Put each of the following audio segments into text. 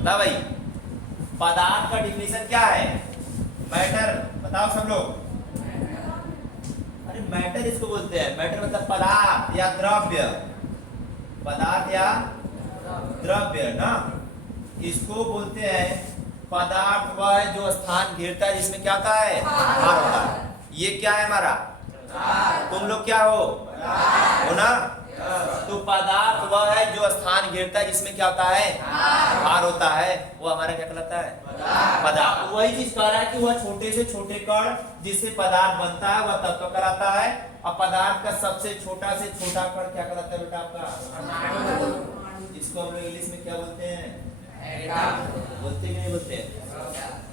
ना भाई, पदार्थ का डिफिनेशन क्या है? मैटर। बताओ सब लोग। अरे मैटर इसको बोलते हैं। मैटर मतलब पदार्थ या द्रव्य। पदार्थ या द्रव्य ना, इसको बोलते हैं पदार्थ। वह है जो स्थान घेरता है जिसमें क्या होता है? भार होता है। ये क्या है हमारा? तुम लोग क्या हो ना? तो पदार्थ वह है जो स्थान घेरता है जिसमें क्या होता है? भार होता है। वो हमारा क्या कहलाता है? पदार्थ। वही चीज कह रहा है कि वह छोटे से छोटे कण जिससे पदार्थ बनता है वह तत्व कहलाता है। और पदार्थ का सबसे छोटा से छोटा कण क्या कहलाता है बेटा आपका? जिसको हम लोग इंग्लिश में क्या बोलते हैं? बोलते कि नहीं बोलते?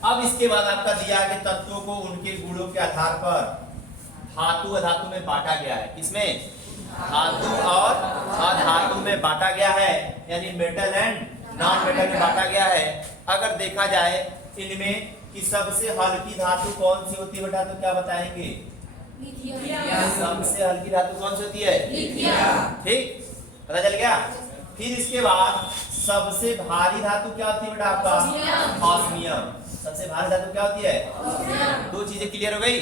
अब इसके बाद आपका दिया कि तत्वों को उनके गुणों के आधार पर धातु अधातु में बांटा गया है। किसमें? धातु और अधातु में बांटा गया है, यानी मेटल एंड नॉन मेटल में बांटा गया है। अगर देखा जाए इनमें कि सबसे हल्की धातु कौन सी होती है बेटा, तो क्या बताएंगे? सबसे हल्की धातु कौन सी होती है? ठीक, पता चल गया। फिर इसके बाद सबसे भारी धातु क्या होती है बेटा आपका? ऑस्मियम। सबसे भारी धातु क्या होती है? दो चीजें क्लियर हो गई।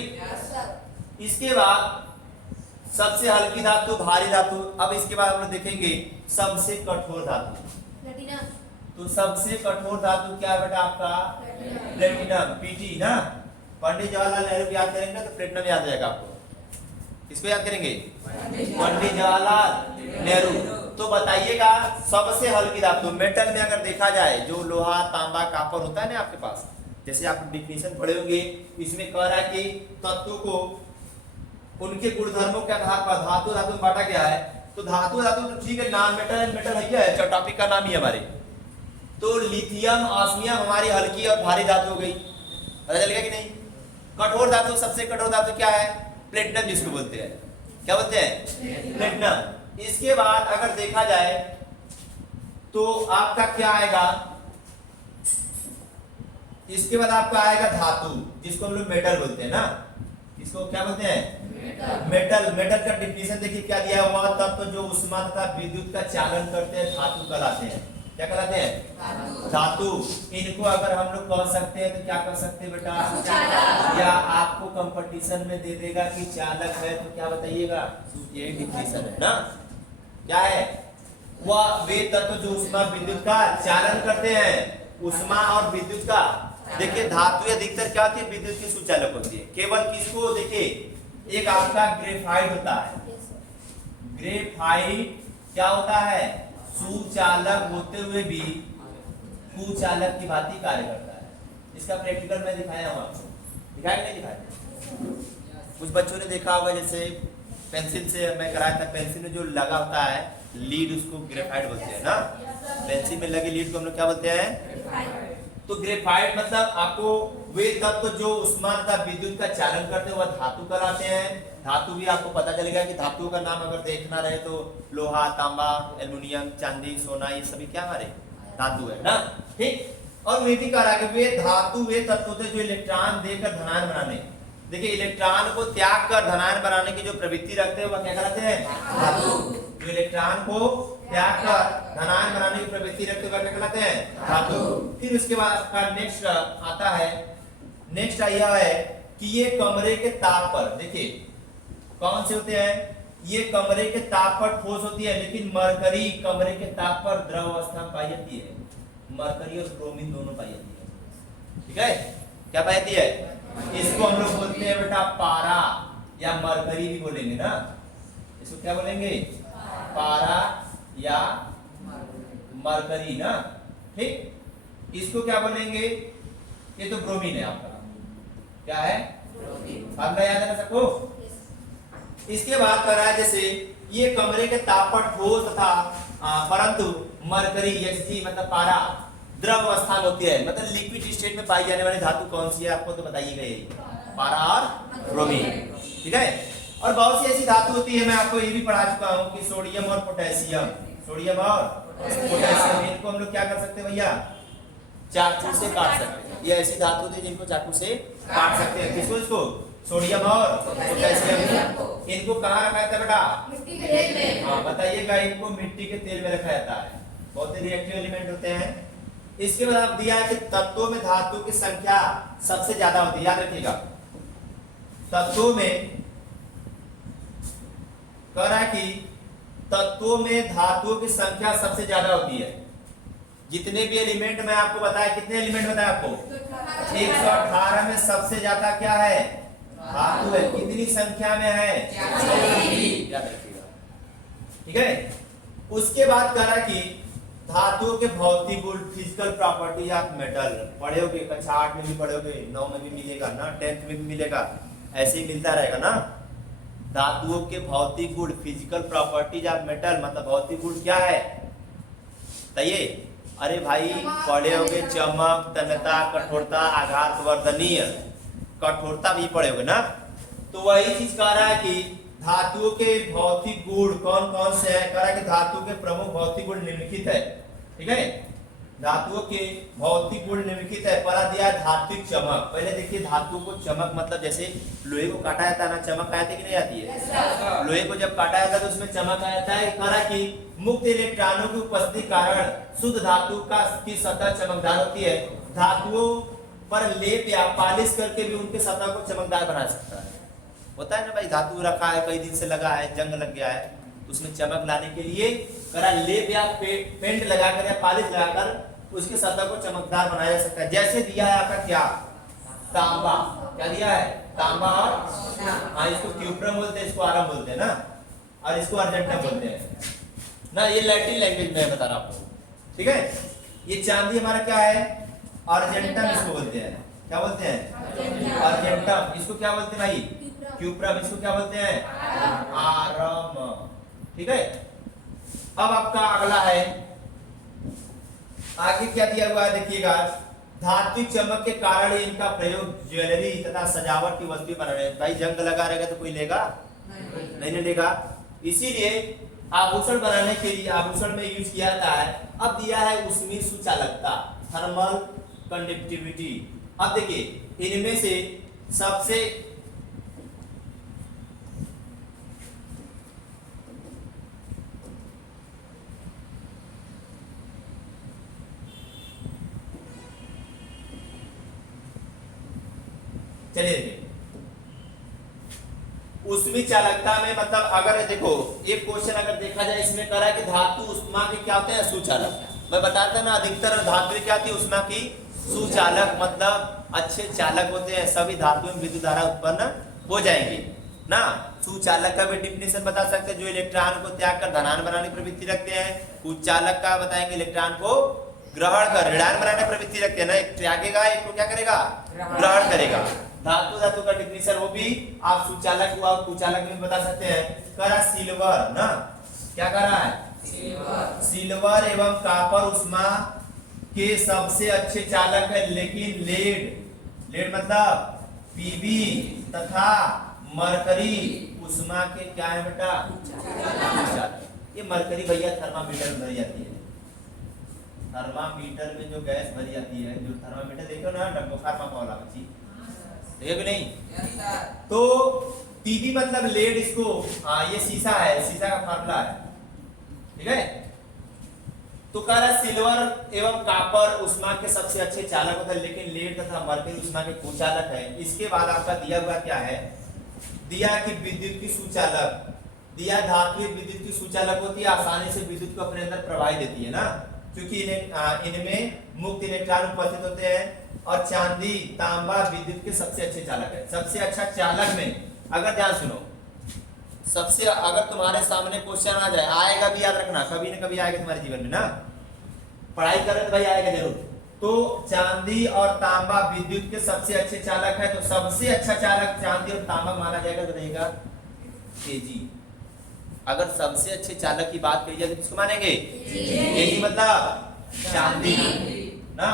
इसके बाद सबसे हल्की धातु, भारी धातु। अब इसके बाद हम लोग देखेंगे सबसे कठोर धातु। तो सबसे कठोर धातु क्या है बेटा आपका? प्लेटिनम, पीटी ना। पंडित जवाहरलाल नेहरू याद करेंगे ना तो प्लेटिनम याद आ जाएगा आपको। किसको याद करेंगे? पंडित जवाहरलाल नेहरू। तो बताइएगा सबसे हल्की धातु मेटल में अगर देखा जाए, जो लोहा तांबा कापर होता है ना आपके पास, जैसे आप डिफिनेशन पढ़े होंगे, इसमें कह रहा है कि तत्व को उनके गुणधर्मों के आधार पर धातु धातु में बांटा गया है। तो धातु धातु तो ठीक है, नॉन मेटल एंड मेटल है, टॉपिक का नाम ही हमारे। तो लिथियम ऑस्मियम हमारी हल्की और भारी धातु हो गई। पता चल गया कि नहीं? कठोर धातु, सबसे कठोर धातु क्या है? प्लेटिनम, जिसको बोलते हैं। क्या बोलते हैं? प्लेटिनम। इसके बाद अगर देखा जाए तो आपका क्या आएगा? इसके बाद आपका आएगा धातु, जिसको हम लोग मेटल बोलते हैं ना। इसको क्या बोलते हैं? मेटल। मेटल का डिफिनेशन देखिए क्या दिया है? वह तत्व जो ऊष्मा तथा विद्युत का चालन करते हैं धातु कहलाते हैं। क्या कहलाते हैं? धातु। इनको अगर हम लोग कह सकते हैं तो क्या कह सकते हैं बेटा? या आपको कंपटीशन में दे देगा कि चालक है तो क्या बताइएगा? ये डिफिनेशन है ना। क्या है? वह वे तत्व जो ऊष्मा विद्युत का चालन करते हैं। ऊष्मा और विद्युत का, देखिए धातु अधिकतर क्या होती है? विद्युत की सुचालक होती है। केवल किसको? देखिए एक आपका ग्रेफाइट होता है। ग्रेफाइट क्या होता है? सुचालक होते हुए भी कुचालक की भांति कार्य करता है। इसका प्रैक्टिकल मैं दिखाया हूं आपको। दिखाया नहीं दिखाया? कुछ बच्चों ने देखा होगा, जैसे पेंसिल से मैं कराया था, पेंसिल में जो लगा होता है लीड, उसको ग्रेफाइट बोलते हैं ना। पेंसिल में लगे लीड को हम लोग क्या बोलते हैं? तो ग्रेफाइट मतलब आपको वे तत्व जो ऊष्मा तथा विद्युत का चालन करते हैं वह धातु कहलाते हैं। धातु भी आपको पता चलेगा कि धातुओं का नाम अगर देखना रहे तो लोहा, तांबा, एल्युमिनियम, चांदी, सोना, ये सभी क्या हमारे धातु है ना। ठीक। और वे भी कह रहा है कि वे धातु वे तत्व होते जो इलेक्ट्रॉन देकर धनायन बनाने, देखिए इलेक्ट्रॉन को त्याग कर धनायन बनाने की जो प्रवृत्ति रखते हैं वह क्या कहलाते हैं? धातु। जो इलेक्ट्रॉन को त्याग कर धनायन बनाने की प्रवृत्ति रखते हुए क्या कहलाते हैं? धातु। फिर उसके बाद आपका नेक्स्ट आता है, नेक्स्ट यह है कि ये कमरे के ताप पर, देखिए कौन से होते हैं? ये कमरे के ताप पर ठोस होती है, लेकिन मरकरी कमरे के ताप पर द्रव अवस्था में पाई जाती है। मरकरी और ब्रोमीन दोनों पाई जाती है। ठीक है? क्या पाई जाती है? इसको हम लोग बोलते हैं बेटा पारा, या मरकरी भी बोलेंगे ना। इसको क्या बोलेंगे? पारा या मरकरी ना। ठीक। इसको क्या बोलेंगे? ये तो ब्रोमीन है आपका। क्या है? आपका याद है ना सबको? इसके बाद कर रहा है जैसे ये कमरे के ताप पर ठोस तथा परंतु मरकरी मतलब पारा द्रव अवस्था होती है, मतलब लिक्विड स्टेट में पाई जाने वाली धातु कौन सी है आपको तो बताइएगा, ये पारा और ब्रोमीन। ठीक है। और बहुत सी ऐसी धातु होती है, मैं आपको ये भी पढ़ा चुका हूँ कि सोडियम और पोटेशियम, सोडियम और पोटेशियम, इनको हम लोग क्या कर सकते हैं भैया? चाकू से काट सकते हैं। ये ऐसी धातु होती है जिनको चाकू से काट सकते हैं। किसको? इसको सोडियम और पोटेशियम। इनको कहाँ रखा जाता है बेटा? मिट्टी के तेल में। हाँ बताइएगा। इनको मिट्टी के तेल में रखा जाता है। बहुत ही रिएक्टिव एलिमेंट होते हैं। इसके बाद आप दिया है कि तत्वों में धातु की संख्या सबसे ज्यादा होती है, याद रखिएगा। तत्वों में कह रहा है कि तत्वों में धातुओं की संख्या सबसे ज्यादा होती है। जितने भी एलिमेंट मैं आपको बताया, कितने एलिमेंट बताया आपको? 118 में सबसे ज्यादा क्या है? धातु है। कितनी संख्या में है? याद रखिएगा, ठीक है। उसके बाद कह रहा कि धातुओं के भौतिक गुण, फिजिकल प्रॉपर्टी ऑफ मेटल पढ़ोगे, कक्षा 8 में भी पढ़ोगे, 9 में भी मिलेगा ना, 10th में भी मिलेगा, ऐसे ही मिलता रहेगा ना। धातुओं के भौतिक गुण, फिजिकल प्रॉपर्टीज ऑफ मेटल, मतलब भौतिक गुण क्या है बताइए? अरे भाई पढ़े होगे चमक, तन्यता, कठोरता, आघात वर्धनीय, कठोरता भी पढ़े होगे ना। तो वही चीज कह रहा है कि धातुओं के भौतिक गुण कौन कौन से हैं। कह रहा है कि धातु के प्रमुख भौतिक गुण निम्नलिखित है, ठीक है। धातुओं के भौतिक गुण निम्नलिखित है। पहला दिया है धात्विक चमक। पहले देखिए धातु को चमक मतलब जैसे लोहे को काटा जाता है ना, चमक आती है कि नहीं आती है? लोहे को जब काटा जाता है तो उसमें चमक आ जाता है। कह रहा है कि मुक्त इलेक्ट्रॉनों की उपस्थिति के कारण शुद्ध धातु की सतह चमकदार होती है। धातुओं पर लेप या पॉलिश करके भी उनके सतह को चमकदार बना सकता है। होता है ना भाई, धातु रखा है कई दिन से लगा है, जंग लग गया है, तो उसमें चमक लाने के लिए करा लेप या पेंट लगाकर या पॉलिश लगाकर उसके सतह को चमकदार बनाया जा सकता है। जैसे दिया है आपका क्या? तांबा। क्या दिया है? तांबा। और हाँ, इसको क्यूप्रम बोलते हैं, इसको आरम बोलते हैं ना, और इसको अर्जेंटम बोलते हैं ना। ये लैटिन लैंग्वेज में बता रहा आपको, ठीक है। ये चांदी हमारा क्या है? अर्जेंटम इसको बोलते हैं। क्या बोलते हैं? अर्जेंटम। इसको क्या बोलते हैं भाई? क्यूप्रम। इसको क्या बोलते हैं? आरम, ठीक है। अब आपका अगला है, आगे क्या दिया हुआ है देखिएगा। धात्विक चमक के कारण इनका प्रयोग ज्वेलरी तथा सजावट की वस्तु बनाने। भाई जंग लगा रहेगा तो कोई लेगा नहीं लेगा, इसीलिए आभूषण बनाने के लिए आभूषण में यूज किया जाता है। अब दिया है ऊष्मीय सुचालकता, थर्मल कंडक्टिविटी। अब देखिए इनमें से सबसे चलिए ऊष्मीय चालकता में मतलब अगर देखो एक क्वेश्चन अगर देखा जाए इसमें कह रहा है कि धातु उष्मा के क्या होते हैं? सुचालक। मैं बताता ना अधिकतर धातु क्या होती है? उष्मा की सुचालक, मतलब अच्छे चालक होते हैं। सभी धातुओं में विद्युत धारा उत्पन्न हो जाएंगी ना। सुचालक का भी डिफिनेशन बता सकते हैं, जो इलेक्ट्रॉन को त्याग कर धनायन बनाने की प्रवृत्ति रखते हैं। उच्चालक का बताएंगे इलेक्ट्रॉन को ग्रहण कर ऋणायन बनाने की प्रवृत्ति रखते हैं ना। एक त्यागेगा, एक को क्या करेगा? ग्रहण करेगा। धातु का डिफिनेशन वो भी आप सुचालक हुआ कुचालक में बता सकते हैं। करा सिल्वर ना, क्या कर रहा है? सिल्वर एवं कॉपर उष्मा के सबसे अच्छे चालक है। लेकिन लेड मतलब पीबी तथा मरकरी उष्मा के क्या है बेटा? ये मरकरी भैया थर्मामीटर में भरी जाती है। थर्मामीटर में जो गैस भरी जाती है, जो थर्मामीटर देखो ना, बुखार मापा वाला बच्ची देखो नहीं। तो पीबी मतलब लेड, इसको हाँ ये शीशा है, शीशा का फार्मूला है, ठीक है। तो कह रहा सिल्वर एवं कॉपर उष्मा के सबसे अच्छे चालक होते हैं, लेकिन लेड तथा मरकरी उष्मा के कुचालक है। इसके बाद आपका दिया हुआ क्या है? दिया कि विद्युत की सुचालक, दिया धातु विद्युत की सुचालक होती है, आसानी से विद्युत को अपने अंदर प्रवाहित देती है ना, क्योंकि इनमें मुक्त इलेक्ट्रॉन उपस्थित होते हैं। और चांदी तांबा विद्युत के सबसे अच्छे चालक है। सबसे अच्छा चालक में अगर ध्यान सुनो, सबसे अगर तुम्हारे सामने क्वेश्चन आ जाए, आएगा भी याद रखना, कभी न कभी आएगा तुम्हारे जीवन में ना, पढ़ाई कर रहे तो भाई आएगा जरूर। तो चांदी और तांबा विद्युत के सबसे अच्छे चालक है। तो सबसे अच्छा चालक चांदी और तांबा माना जाएगा तो रहेगा Ag। अगर सबसे अच्छे चालक की बात करी जाए तो किसको मानेंगे? Ag मतलब चांदी ना।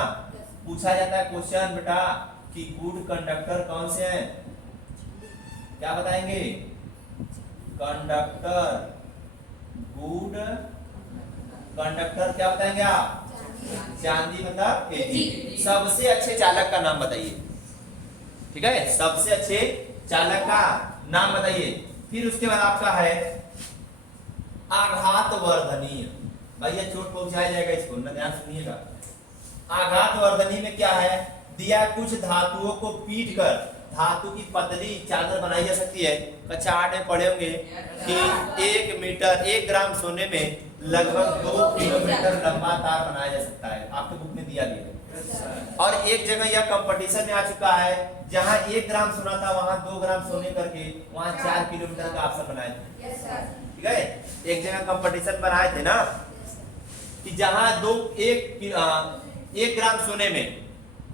पूछा जाता है क्वेश्चन बेटा कि गुड कंडक्टर कौन से हैं? क्या बताएंगे? कंडक्टर, गुड कंडक्टर क्या बताएंगे आप? चांदी मतलब Ag। सबसे अच्छे चालक का नाम बताइए, ठीक है। सबसे अच्छे चालक का नाम बताइए। फिर उसके बाद आपका है आघात वर्धनीय। भैया चोट पहुंचाया जाएगा इसको ना, ध्यान सुनिएगा। आघातवर्धनी में क्या है दिया, कुछ धातुओं को पीट कर धातु की पतली चादर बनाई जा सकती है। कक्षा 8 में पढ़े होंगे कि 1 ग्राम सोने में लगभग 2 किलोमीटर लंबा तार बनाया जा सकता है, आपके बुक में दिया गया है। और एक जगह यह कंपटीशन में आ चुका है जहां 1 ग्राम सोना था वहां 2 ग्राम सोने करके वहां 4 किलोमीटर का ऑप्शन बनाए थे, ठीक है। एक जगह कंपटीशन बनाए थे ना कि जहां 1 ग्राम सोने में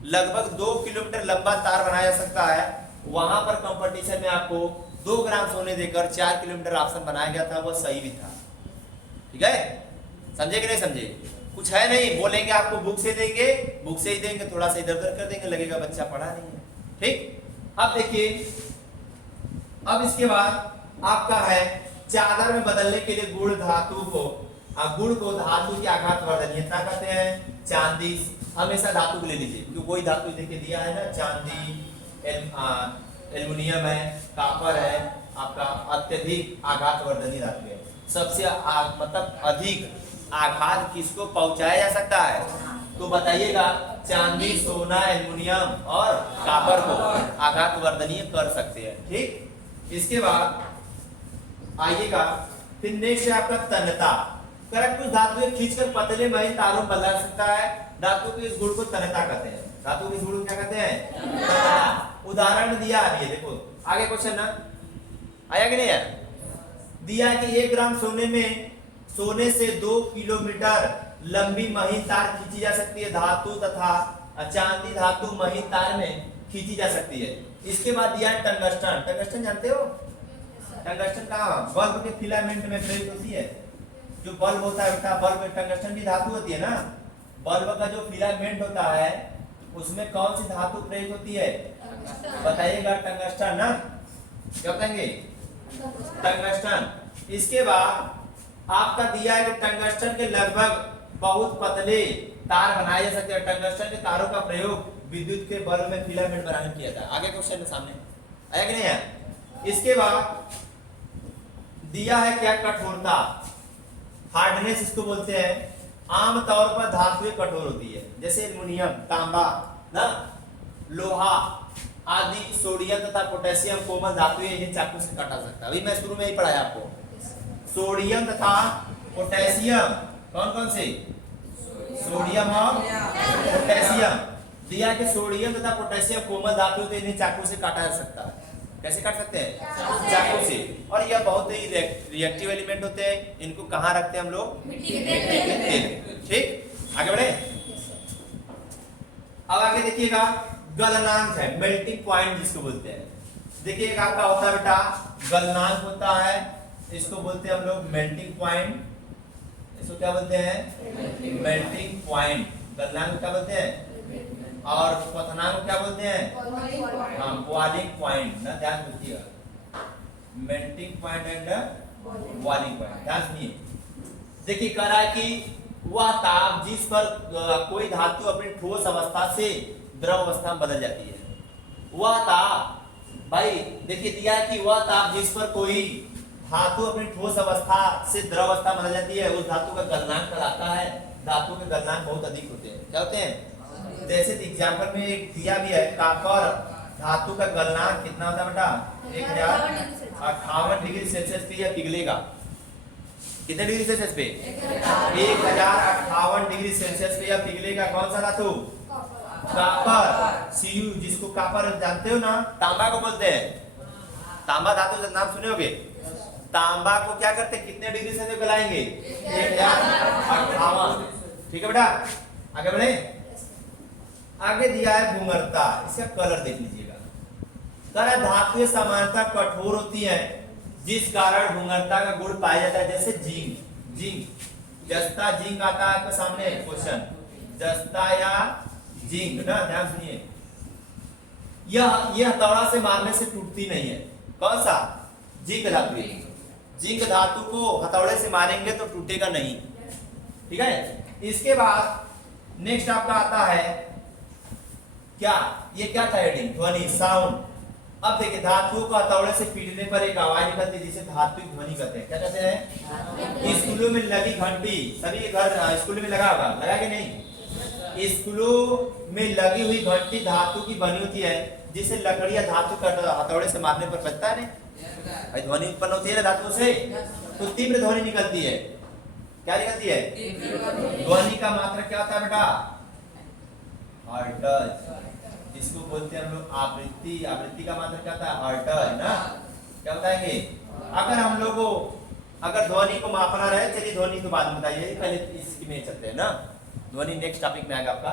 लगभग 2 किलोमीटर लंबा तार बनाया जा सकता है, वहां पर कंपटीशन में आपको 2 ग्राम सोने देकर 4 किलोमीटर ऑप्शन बनाया गया था, वो सही भी था, ठीक है। समझे कि नहीं समझे? कुछ है नहीं, बोलेंगे आपको बुक से देंगे, बुक से ही देंगे, थोड़ा सा इधर उधर कर देंगे, लगेगा बच्चा पढ़ा नहीं है, ठीक। अब देखिए, अब इसके बाद आपका है चादर में बदलने के लिए गुण धातु को, गुण को धातु की आघातवर्धनीयता कहते हैं। चांदी, हमेशा धातु को ले लीजिए क्योंकि कोई धातु देखिए दिया है ना, चांदी, एल्युमिनियम है, कॉपर है, आपका अत्यधिक आघातवर्धनी धातु है। सबसे मतलब अधिक आघात किसको पहुंचाया जा सकता है तो बताइएगा, चांदी, सोना, एल्युमिनियम और कॉपर को आघातवर्धनीय कर सकते हैं, ठीक। इसके बाद आइएगा, फिर नेक्स्ट है आपका तन्यता। करेक्ट, कुछ धातुएं खींचकर पतले महीन तारों में बदला सकता है, धातु के इस गुण को तन्यता कहते हैं। धातु के इस गुण को क्या कहते हैं? तन्यता। उदाहरण दिया अभी, देखो आगे क्वेश्चन ना आया कि नहीं आया? दिया कि 1 ग्राम सोने से 2 किलोमीटर लंबी महीन तार खींची जा सकती है, धातु तथा चांदी धातु महीन तार में खींची जा सकती है। इसके बाद दिया है टंगस्टन। टंगस्टन जानते हो? टंगस्टन कहाँ बल्ब के फिलामेंट में प्रयुक्त होती है। जो बल्ब होता है बेटा, बल्ब में टंगस्टन की धातु होती है ना, बल्ब का जो फिलामेंट होता है उसमें कौन सी धातु प्रयुक्त होती है? बताइएगा, टंगस्टन ना, क्या बताएंगे? टंगस्टन। इसके बाद आपका दिया है कि टंगस्टन के लगभग बहुत पतले तार बनाए जा सकते हैं। टंगस्टन के तारों का प्रयोग विद्युत के बल्ब में फिलामेंट बनाने में किया था। आगे क्वेश्चन सामने आया कि नहीं है? इसके बाद दिया है क्या, कठोरता, हार्डनेस इसको बोलते हैं। आमतौर पर धातुएं कठोर होती है, जैसे एल्युमिनियम, तांबा ना, लोहा आदि, सोडियम तथा पोटेशियम कोमल धातुएं इन्हें चाकू से काटा सकता है। अभी मैं शुरू में ही पढ़ाया आपको, सोडियम तथा पोटेशियम, कौन कौन से? सोडियम और पोटेशियम। दिया कि सोडियम तथा पोटेशियम कोमल धातु तो इन्हें चाकू से काटा जा सकता है। कैसे काट सकते हैं? चाकू से। और यह बहुत ही रिएक्टिव एलिमेंट होते हैं, इनको कहाँ रखते हैं हम लोग? मिट्टी के तेल। ठीक, आगे बढ़े। अब आगे देखिएगा, गलनांक है, मेल्टिंग पॉइंट जिसको बोलते हैं। देखिएगा आपका होता है बेटा, गलनांक होता है, इसको बोलते हैं हम लोग मेल्टिंग पॉइंट। इसको क्या बोलते हैं? Melting point. गलनांक क्या बोलते हैं? और क्वथनांक क्या बोलते हैं? हाँ, बॉइलिंग पॉइंट ना, ध्यान रखिएगा, melting point and boiling point, ध्यान सुनिए। देखिए कह रहा है कि वह ताप जिस पर कोई धातु अपनी ठोस अवस्था से द्रव अवस्था में बदल जाती है, वह ताप, भाई देखिए दिया है कि वह ताप जिस पर कोई धातु अपनी ठोस अवस्था से द्रव अवस्था में बदल जाती है, उस धातु का गलनांक कहलाता है। धातु के गलनांक बहुत अधिक होते हैं। क्या होते हैं? जैसे एग्जाम्पल में एक दिया भी है, कॉपर धातु का गलनांक कितना होता है बेटा? 1058 डिग्री सेल्सियस पे यह पिघलेगा। कितने डिग्री सेल्सियस पे? 1058 डिग्री सेल्सियस पे यह पिघलेगा। कौन सा धातु? कॉपर, Cu, जिसको कॉपर जानते हो ना, तांबा को बोलते हैं। तांबा धातु का नाम सुने होगे। तांबा को क्या करते, कितने डिग्री सेल्सियस गलाएंगे? 1058। ठीक है बेटा, आगे बढ़े। आगे दिया है भंगुरता, इसका कलर देख लीजिएगा। कलर धातुएं सामान्यतः कठोर होती हैं, जिस कारण भंगुरता का गुण पाया जाता है। जैसे जिंक, जस्ता जिंक आता है आपके सामने क्वेश्चन, जस्ता या जिंक ना, ध्यान सुनिए। यह हथौड़ा से मारने से टूटती नहीं है। कौन सा? जिंक धातु। जिंक धातु को हथौड़े से मारेंगे तो टूटेगा नहीं, ठीक है। इसके बाद नेक्स्ट आपका आता है क्या, ये क्या था हेडिंग? ध्वनि, साउंड। अब देखिए, धातुओं को हथौड़े से पीटने पर एक आवाज निकलती है जिसे धात्विक ध्वनि कहते हैं। क्या कहते हैं? स्कूलों में लगी घंटी, सभी घर स्कूल में लगा होगा, लगा कि नहीं? स्कूलों में लगी हुई घंटी धातु की बनी होती है, जिसे लकड़ी या धातु का हथौड़े से मारने पर बजता है नहीं, ध्वनि उत्पन्न होती है ना धातु से, तो तीव्र ध्वनि निकलती है। क्या निकलती है? ध्वनि का मात्रा क्या होता है बेटा? हर्ट्ज। इसको बोलते हैं हम लोग आवृत्ति। आवृत्ति का मात्रा क्या होता है? हर्ट्ज ना। क्या होता है कि अगर हम लोग को अगर ध्वनि को मापना रहे, चलिए ध्वनि को बाद में बताइए, पहले इसकी में चलते हैं ना, ध्वनि नेक्स्ट टॉपिक में आएगा आपका,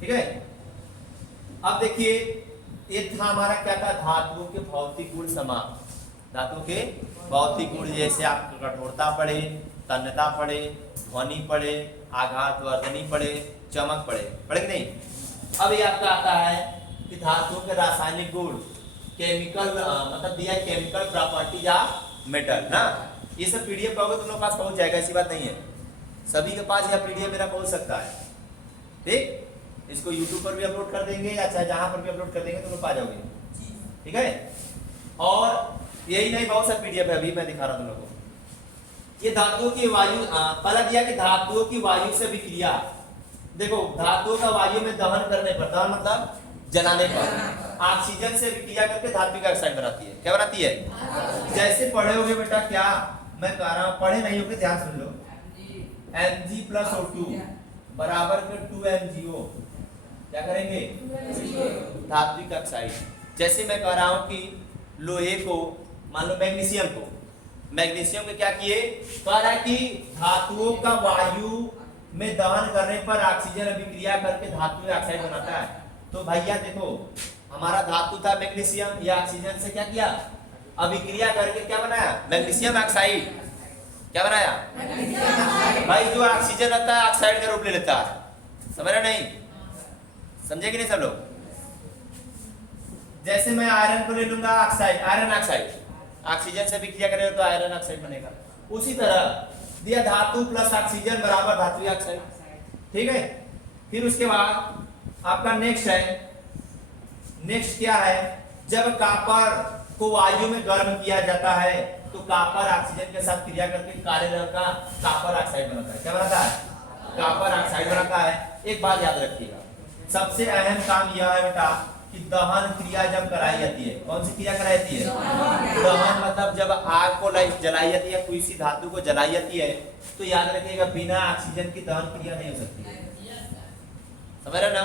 ठीक है। अब देखिए ये था हमारा क्या था, धातुओं के भौतिक गुण समाप्त। धातुओं के भौतिक गुण जैसे आप कठोरता पढ़े, तन्यता पढ़े, ध्वनि पढ़े, आघात वर्धनी पढ़े, चमक पढ़े, पढ़े कि नहीं। अब ये आपका आता है कि धातुओं के रासायनिक गुण, केमिकल मतलब दिया केमिकल प्रॉपर्टीज ऑफ मेटल ना। ये सब पीडीएफ पाओगे तुम लोग पास पहुंच जाएगा, ऐसी बात नहीं है, सभी के पास यह पीडीएफ मेरा पहुंच सकता है, ठीक। इसको यूट्यूब पर भी अपलोड कर देंगे या चाहे जहां पर भी अपलोड कर देंगे तुम लोग पा जाओगे, ठीक है। और यही नहीं, बहुत सा पीडीएफ है, अभी मैं दिखा रहा हूं तुम लोगों को। ये धातुओं की वायु, पहला दिया कि धातुओं की वायु से विक्रिया। देखो धातुओं का वायु में दहन करने पर, दहन मतलब जलाने पर, ऑक्सीजन से विक्रिया करके धात्विक ऑक्साइड बनाती है। क्या बनाती है? जैसे पढ़े होगे बेटा, क्या मैं कह रहा हूं, पढ़े नहीं होगे ध्यान सुन लो, Mg+O2 बराबर के 2MgO, क्या करेंगे? धात्विक ऑक्साइड। जैसे मैं कह रहा हूं कि लोहे को, मान लो मैग्नीशियम को, मैग्नीशियम को क्या किए, कह रहा है कि धातुओं का वायु में दहन करने पर ऑक्सीजन अभिक्रिया करके धात्विक ऑक्साइड बनाता है। तो भैया देखो हमारा धातु था मैग्नीशियम, ये ऑक्सीजन से क्या किया, अभिक्रिया करके क्या बनाया, मैग्नीशियम ऑक्साइड। क्या बनाया? भाई जो ऑक्सीजन रहता है ऑक्साइड का रूप ले लेता है, समझ रहे नहीं? समझे कि नहीं सब लोग? जैसे मैं आयरन को ले लूंगा ऑक्साइड, आयरन ऑक्साइड, ऑक्सीजन से विक्रिया करेगा तो आयरन ऑक्साइड बनेगा। उसी तरह दिया धातु प्लस ऑक्सीजन बराबर धात्विक ऑक्साइड, ठीक है। फिर उसके बाद आपका नेक्स्ट है, नेक्स्ट क्या है, जब कॉपर को वायु में गर्म किया जाता है तो कॉपर ऑक्सीजन के साथ क्रिया करके काले रंग का कॉपर ऑक्साइड बनाता है। क्या बनाता है? कॉपर ऑक्साइड बनाता है। एक बात याद रखिएगा, सबसे अहम काम यह है बेटा कि दहन क्रिया जब कराई जाती है, कौन सी क्रिया कराई जाती है? दहन मतलब जब आग को जलाई जाती है, कोई सी धातु को जलाई जाती है, तो याद रखिएगा बिना ऑक्सीजन की दहन क्रिया नहीं हो सकती है, समझ रहे ना?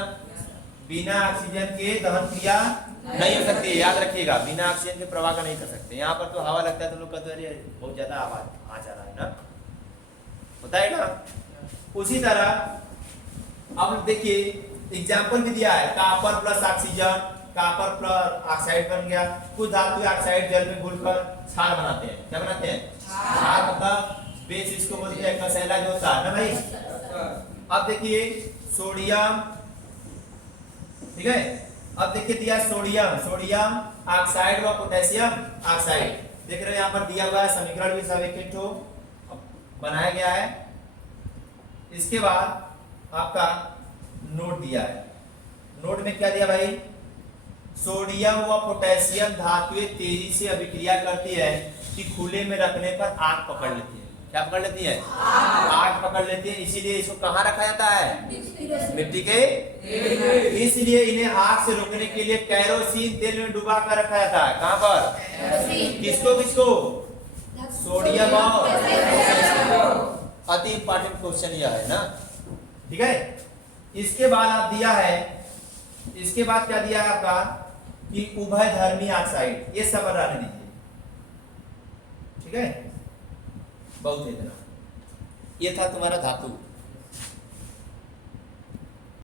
बिना ऑक्सीजन के दहन क्रिया नहीं हो सकती है, याद रखिएगा, बिना ऑक्सीजन के प्रवाह का नहीं कर सकते। यहाँ पर तो हवा लगता है तो लोग कहते हैं अरे बहुत ज्यादा आवाज आ जा रहा है ना, होता है ना। उसी तरह अब देखिए एग्जाम्पल भी दिया है, copper plus oxygen, copper plus oxide बन गया। कुछ धातु ऑक्साइड जल में घुलकर क्षार बनाते हैं। क्या बनाते हैं? क्षार मतलब बेस, इसको बोलते हैं कसैला जो होता है ना भाई। अब देखिए सोडियम, ठीक है। अब देखिए दिया सोडियम, सोडियम ऑक्साइड व पोटेशियम ऑक्साइड, देख रहे हैं यहाँ पर दिया हुआ है, समीकरण भी सब एक ठो बनाया गया है। इसके बाद आपका नोट दिया है, नोट में क्या दिया भाई, सोडियम व पोटेशियम धातुएं तेजी से अभिक्रिया करती है कि खुले में रखने पर आग पकड़ लेती है। क्या पकड़ लेती है? आग पकड़ लेती है। इसीलिए इसको कहाँ रखा जाता है? मिट्टी के, इसलिए इन्हें आग से रोकने के लिए केरोसिन तेल में डुबा कर रखा जाता है। कहाँ पर? किसको किसको? सोडियम और, अति इंपॉर्टेंट क्वेश्चन यह है ना, ठीक है। इसके बाद आप दिया है, इसके बाद क्या दिया है आपका कि उभयधर्मी ऑक्साइड, ये सब रहने दीजिए, ठीक है। बहुत इतना, ये था तुम्हारा धातु।